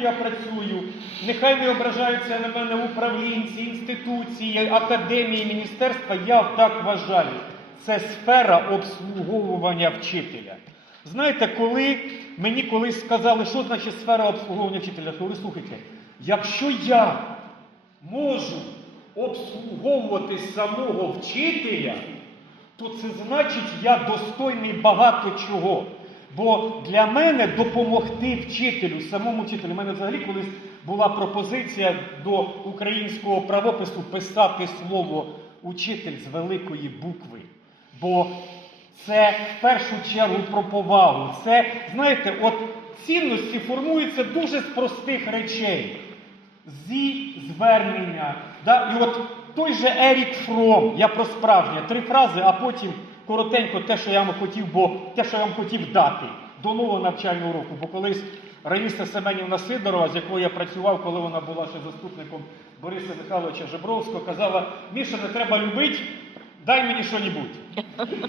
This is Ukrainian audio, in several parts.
я працюю, нехай не ображаються на мене управлінці, інституції, академії, міністерства, я так вважаю. Це сфера обслуговування вчителя. Знаєте, коли мені колись сказали, що значить сфера обслуговування вчителя, я говорю, слухайте, якщо я можу обслуговувати самого вчителя, то це значить, я достойний багато чого. Бо для мене допомогти вчителю, самому вчителю, у мене взагалі колись була пропозиція до українського правопису писати слово учитель з великої букви. Бо це в першу чергу про повагу. Це, знаєте, от цінності формуються дуже з простих речей. Зі звернення. Да? І от той же Ерік Фром, я про справжнє, три фрази, а потім коротенько те, що я вам хотів, бо те, що я вам хотів дати до нового навчального року. Бо колись Раїса Семенівна Сидорова, з якою я працював, коли вона була ще заступником Бориса Михайловича Жебровського, казала: Міша, не треба любити, дай мені що-небудь.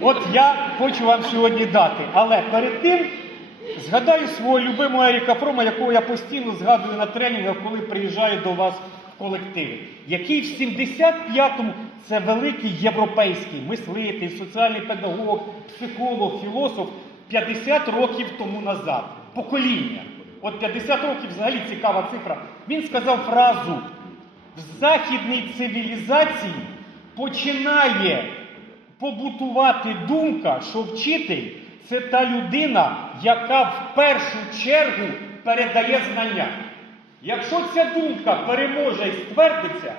От я хочу вам сьогодні дати. Але перед тим Згадаю свого любимого Еріка Фрома, якого я постійно згадую на тренінгах, коли приїжджаю до вас колективи, який в 75-му це великий європейський мислитель, соціальний педагог, психолог, філософ 50 років тому назад. Покоління. От 50 років взагалі цікава цифра. Він сказав фразу: в західній цивілізації починає побутувати думка, що вчитель це та людина, яка в першу чергу передає знання. Якщо ця думка переможе і ствердиться,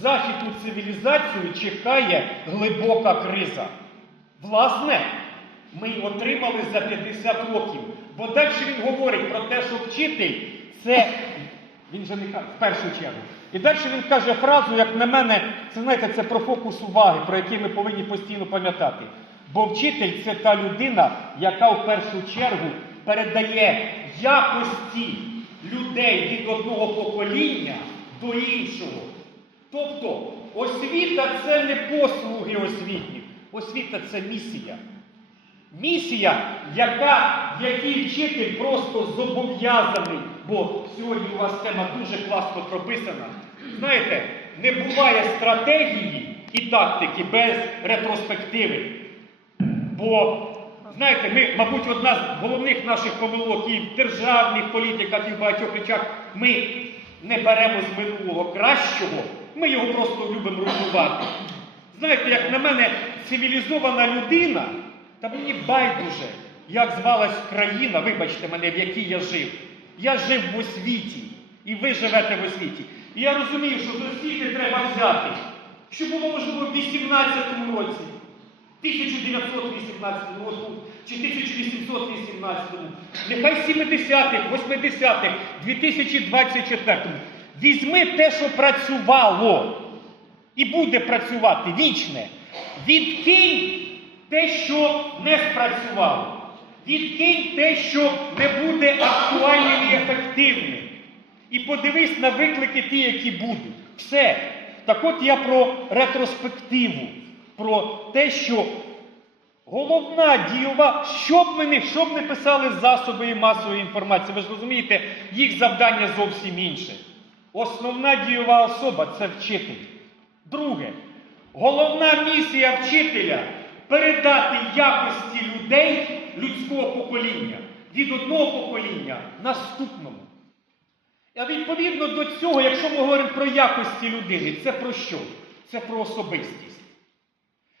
західну цивілізацію чекає глибока криза. Власне, ми отримали за 50 років. Бо далі він говорить про те, що вчитель це, він же не каже, в першу чергу. І далі він каже фразу, як на мене, це знаєте, це про фокус уваги, про який ми повинні постійно пам'ятати. Бо вчитель це та людина, яка в першу чергу передає якості людей від одного покоління до іншого. Тобто освіта це не послуги освітні, освіта це місія. Місія, яка, якій вчитель просто зобов'язаний, бо сьогодні у вас тема дуже класно прописана. Знаєте, не буває стратегії і тактики без ретроспективи. Бо, знаєте, ми, мабуть, одна з головних наших помилок і в державних політиках, і в багатьох речах, ми не беремо з минулого кращого, ми його просто любимо руйнувати. Знаєте, як на мене, цивілізована людина, та мені байдуже, як звалась країна, вибачте мене, в якій я жив. Я жив в освіті, і ви живете в освіті. І я розумію, що з освіти треба взяти, що було можливо в 18-му році. 1918 року чи 1818, нехай 70-х, 80-х, 2024. Візьми те, що працювало, і буде працювати вічне. Відкинь те, що не спрацювало. Відкинь те, що не буде актуальним і ефективним. І подивись на виклики ті, які будуть. Все. Так от я про ретроспективу про те, що головна дієва, що б ми не, що б не писали засоби масової інформації, ви ж розумієте, їх завдання зовсім інше. Основна дієва особа це вчитель. Друге, головна місія вчителя передати якості людей людського покоління від одного покоління наступному. А відповідно до цього, якщо ми говоримо про якості людини, це про що? Це про особистість.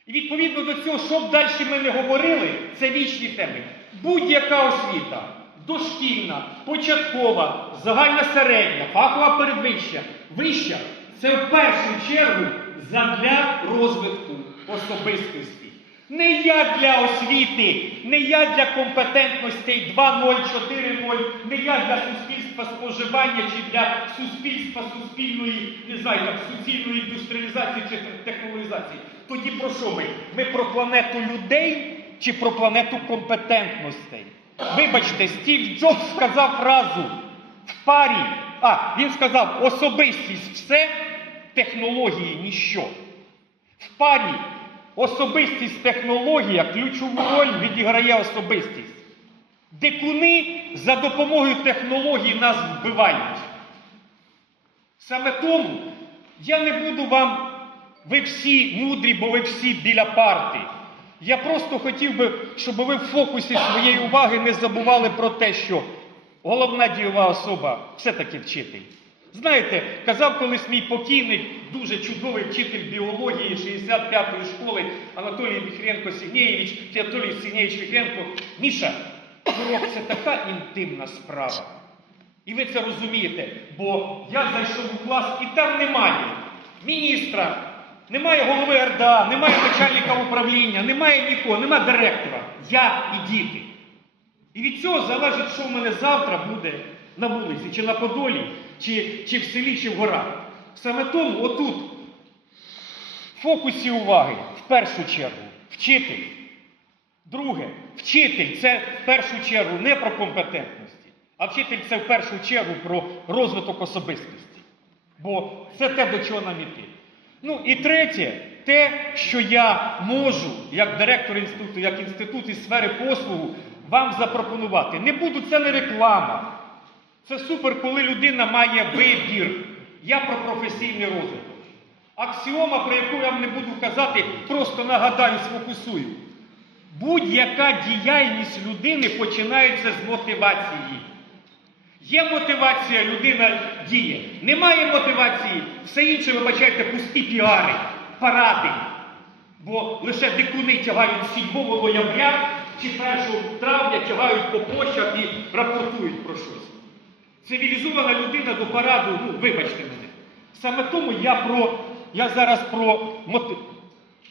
І відповідно до цього, що б далі ми не говорили, це вічні теми. Будь-яка освіта, дошкільна, початкова, загальна середня, фахова передвища, вища це в першу чергу задля розвитку особистості. Не я для освіти, не я для компетентностей 2.0, 4.0, не я для суспільства споживання чи для суспільства суспільної, не знаю, так, суцільної індустріалізації чи технологізації. Тоді про що ми? Ми про планету людей чи про планету компетентностей? Вибачте, Стів Джобс сказав фразу в парі. А, він сказав, особистість все, технології ніщо. В парі особистість технологія ключову роль відіграє особистість. Дикуни за допомогою технологій нас вбивають. Саме тому я не буду вам, ви всі мудрі, бо ви всі біля парти. Я просто хотів би, щоб ви в фокусі своєї уваги не забували про те, що головна дієва особа все-таки вчитель. Знаєте, казав колись мій покійний, дуже чудовий вчитель біології 65-ї школи Анатолій Віхренко Сігнєєвич, Анатолій Сігнєєвич Віхренко. Міша, урок це така інтимна справа. І ви це розумієте, бо я зайшов у клас і там немає міністра, немає голови РДА, немає начальника управління, немає нікого, немає директора. Я і діти. І від цього залежить, що в мене завтра буде на вулиці, чи на Подолі, чи, чи в селі, чи в горах. Саме тому отут, в фокусі уваги, в першу чергу, вчитель. Друге, вчитель це в першу чергу не про компетентності, а вчитель це в першу чергу про розвиток особистості. Бо це те, до чого нам іти. Ну і третє, те, що я можу, як директор інституту, як інститут із сфери послугу, вам запропонувати. Не буду, це не реклама. Це супер, коли людина має вибір. Я про професійний розвиток. Аксіома, про яку я вам не буду казати, просто нагадаю, сфокусую. Будь-яка діяльність людини починається з мотивації. Є мотивація, людина діє. Немає мотивації, все інше, вибачайте, пусті піари, паради. Бо лише дикуни тягають 7 ноября чи 1 травня тягають по площах і рапортують про щось. Цивілізована людина до параду, ну, вибачте мене. Саме тому я про, я зараз про, моти-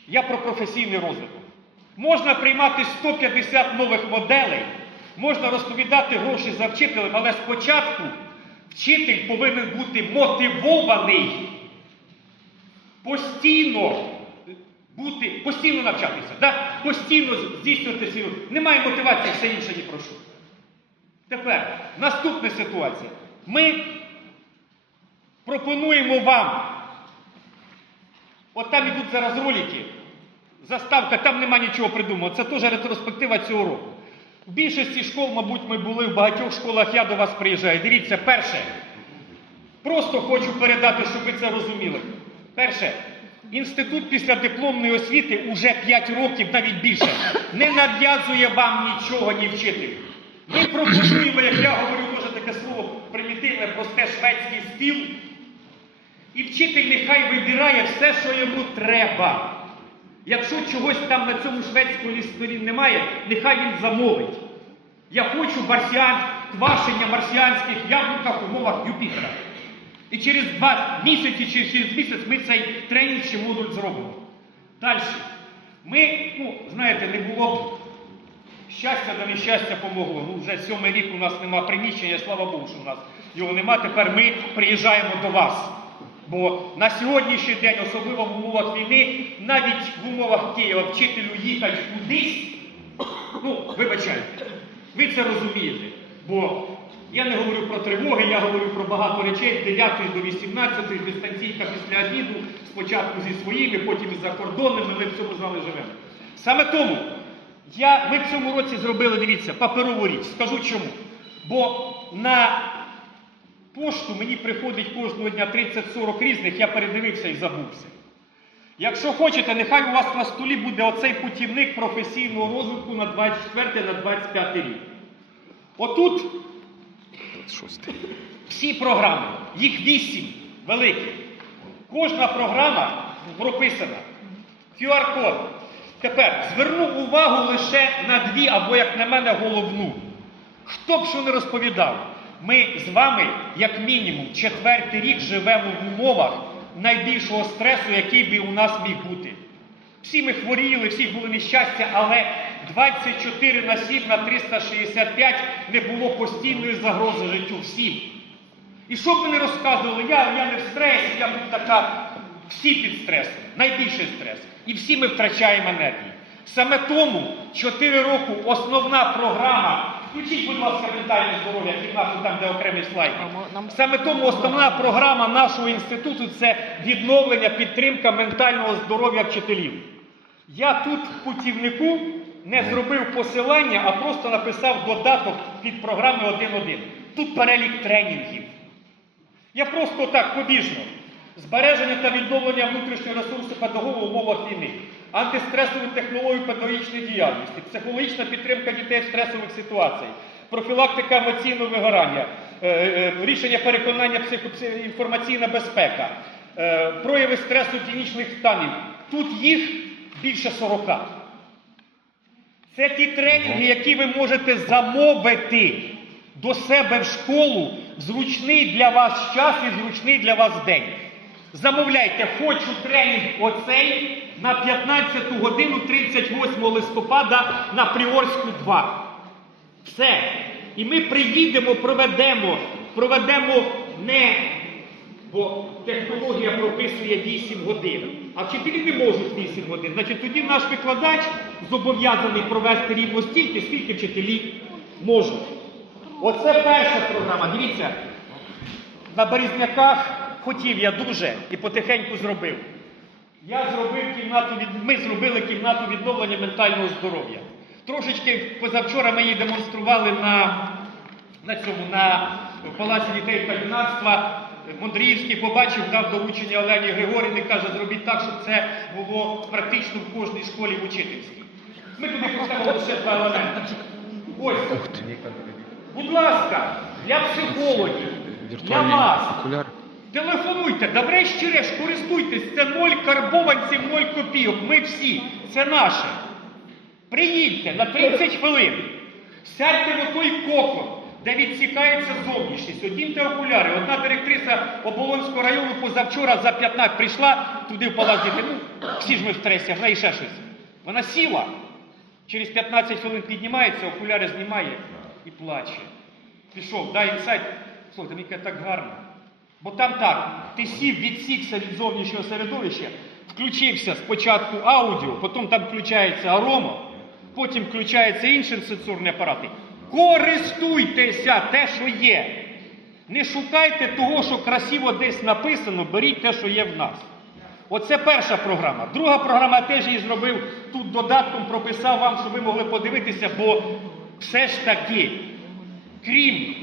я про професійний розвиток. Можна приймати 150 нових моделей, можна розповідати гроші за вчителем, але спочатку вчитель повинен бути мотивований постійно бути, постійно навчатися, да? постійно здійснювати свою. Немає мотивації, все інше ні про що. Тепер наступна ситуація. Ми пропонуємо вам. От там ідуть зараз ролики. Заставка, там нема нічого придумати. Це теж ретроспектива цього року. В більшості школ, мабуть, ми були в багатьох школах, я до вас приїжджаю. Дивіться, перше. Просто хочу передати, щоб ви це розуміли. Перше, інститут після дипломної освіти уже 5 років, навіть більше, не нав'язує вам нічого, ні вчителю. Ми пропонуємо, як я говорю, дуже таке слово примітивне, просте шведський стіл. І вчитель нехай вибирає все, що йому треба. Якщо чогось там на цьому шведському столі немає, нехай він замовить. Я хочу марсіан, квашення марсіанських яблуках в умовах Юпітера. І через два місяці чи через місяць ми цей тренінг чи модуль зробимо. Далі. Ми, ну, знаєте, не було б щастя да нещастя помогло. Ну, вже сьомий рік у нас нема приміщення, слава Богу, що у нас його нема. Тепер ми приїжджаємо до вас. Бо на сьогоднішній день, особливо в умовах війни, навіть в умовах Києва вчителю їхати кудись, ну, вибачайте, ви це розумієте. Бо я не говорю про тривоги, я говорю про багато речей з 9 до 18, дистанційка після обіду, спочатку зі своїми, потім із закордонними, ми в цьому з вами живемо. Саме тому я, ми в цьому році зробили, дивіться, паперову річ. Скажу чому. Бо на пошту мені приходить кожного дня 30-40 різних, я передивився і забувся. Якщо хочете, нехай у вас на столі буде оцей путівник професійного розвитку на 24 на 25 рік. Отут всі програми, їх вісім великих. Кожна програма прописана. QR-код. Тепер зверну увагу лише на дві, або, як на мене, головну. Хто б що не розповідав, ми з вами, як мінімум, четвертий рік живемо в умовах найбільшого стресу, який би у нас міг бути. Всі ми хворіли, всі були нещастя, але 24 на 7 на 365 не було постійної загрози життю всім. І що б ви не розказували, я, я не в стресі, я тут така. Всі під стресом, найбільший стрес. І всі ми втрачаємо енергію. Саме тому 4 роки основна програма. Включіть, будь ласка, ментальне здоров'я, кімнату там, де окремий слайд. Саме тому основна програма нашого інституту це відновлення, підтримка ментального здоров'я вчителів. Я тут в путівнику не зробив посилання, а просто написав додаток під програми 1.1. Тут перелік тренінгів. Я просто так побіжно. Збереження та відновлення внутрішнього ресурсу педагога в умовах війни, антистресові технології педагогічної діяльності, психологічна підтримка дітей в стресових ситуаціях, профілактика емоційного вигорання, е, е, рішення переконання інформаційна безпека, е, прояви стресу клінічних станів. Тут їх більше 40. Це ті тренінги, які ви можете замовити до себе в школу в зручний для вас час і зручний для вас день. Замовляйте, хочу тренінг оцей на 15 годину 38 листопада на Пріорську 2. Все. І ми приїдемо, проведемо, проведемо не, бо технологія прописує 8 годин, а вчителі не можуть 8 годин. Значить, тоді наш викладач зобов'язаний провести рівно стільки, скільки вчителі можуть. Оце перша програма. Дивіться, на Березняках хотів я дуже і потихеньку зробив. Я зробив кімнату від... Ми зробили кімнату відновлення ментального здоров'я. Трошечки позавчора ми її демонстрували на, на цьому, на Палаці дітей та юнацтва. Мондріївський побачив, дав доручення Олені Григорівні, каже, зробіть так, щоб це було практично в кожній школі в учительській. Ми туди поставили лише два елементи. Ось, будь ласка, для психологів, для вас. Телефонуйте, да врешті-решт, користуйтесь, це ноль карбованців, ноль копійок. Ми всі, це наше. Приїдьте на 30 хвилин, сядьте в той кокон, де відсікається зовнішність, одіньте окуляри. Одна директриса Оболонського району позавчора за 15 прийшла туди в палац дітей. Ну, всі ж ми в стресі, а в неї ще щось. Вона сіла, через 15 хвилин піднімається, окуляри знімає і плаче. Пішов, дай інсайт. Слухайте, мені так гарно. Бо там так, ти сів, відсікся від зовнішнього середовища, включився спочатку аудіо, потім там включається арома, потім включаються інші сенсорні апарати. Користуйтеся те, що є. Не шукайте того, що красиво десь написано, беріть те, що є в нас. Оце перша програма. Друга програма я теж її зробив тут додатком, прописав вам, щоб ви могли подивитися, бо все ж таки крім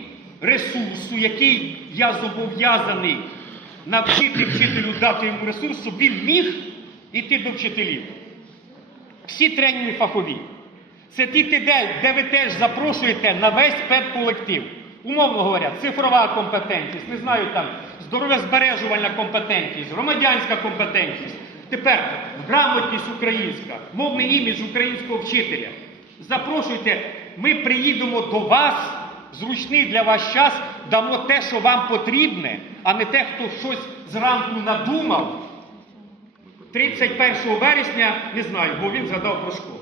ресурсу, який я зобов'язаний навчити вчителю дати йому ресурс, щоб він міг іти до вчителів. Всі тренінги фахові. Це ті, де, де ви теж запрошуєте на весь педколектив. Умовно говоря, цифрова компетентність, не знаю там, здоров'язбережувальна компетентність, громадянська компетентність. Тепер грамотність українська, мовний імідж українського вчителя. Запрошуйте, ми приїдемо до вас, зручний для вас час, дамо те, що вам потрібне, а не те, хто щось зранку надумав. 31 вересня не знаю, бо він згадав про школу.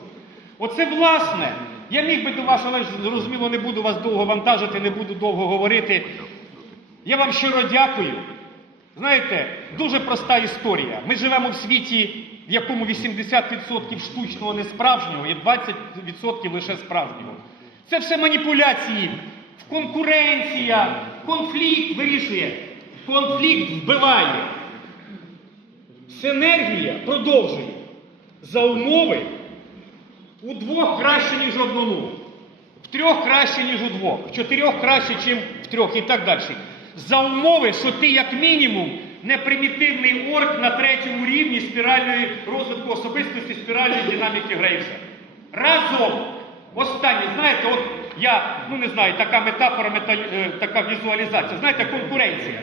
Оце власне. Я міг би до вас, але зрозуміло, не буду вас довго вантажити, не буду довго говорити. Я вам щиро дякую. Знаєте, дуже проста історія. Ми живемо в світі, в якому 80% штучного несправжнього і 20% лише справжнього. Це все маніпуляції, конкуренція, конфлікт вирішує, конфлікт вбиває. Синергія продовжує за умови у двох краще, ніж одному, в трьох краще, ніж у двох, в чотирьох краще, ніж в трьох і так далі. За умови, що ти, як мінімум, не примітивний орк на третьому рівні спіральної розвитку особистості, спіральної динаміки Грейвса. Разом. Останнє, знаєте, от я, ну не знаю, така метафора, мета, е, така візуалізація. Знаєте, конкуренція.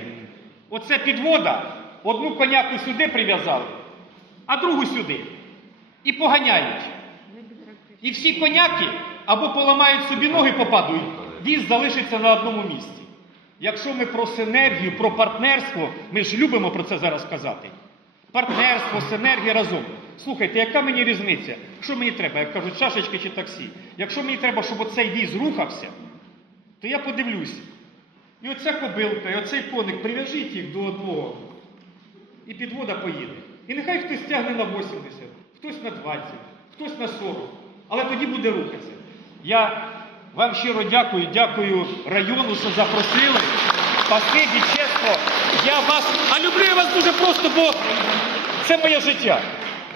Оце підвода, одну коняку сюди прив'язали, а другу сюди. І поганяють. І всі коняки або поламають собі ноги, попадуть, віз залишиться на одному місці. Якщо ми про синергію, про партнерство, ми ж любимо про це зараз казати. Партнерство, синергія разом. Слухайте, яка мені різниця? Що мені треба, як кажуть, чашечки чи таксі? Якщо мені треба, щоб оцей віз рухався, то я подивлюся. І оця кобилка, і оцей коник, прив'яжіть їх до одного. І підвода поїде. І нехай хтось тягне на 80, хтось на 20, хтось на 40. Але тоді буде рухатися. Я вам щиро дякую, дякую району, що запросили. Спасибі, чесно. Я вас, а люблю я вас дуже просто, бо це моє життя.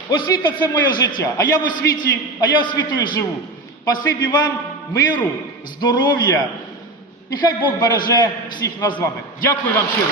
Освіта це моє життя. А я в освіті, а я освітою живу. Спасибі вам, миру, здоров'я. І хай Бог береже всіх нас з вами. Дякую вам щиро.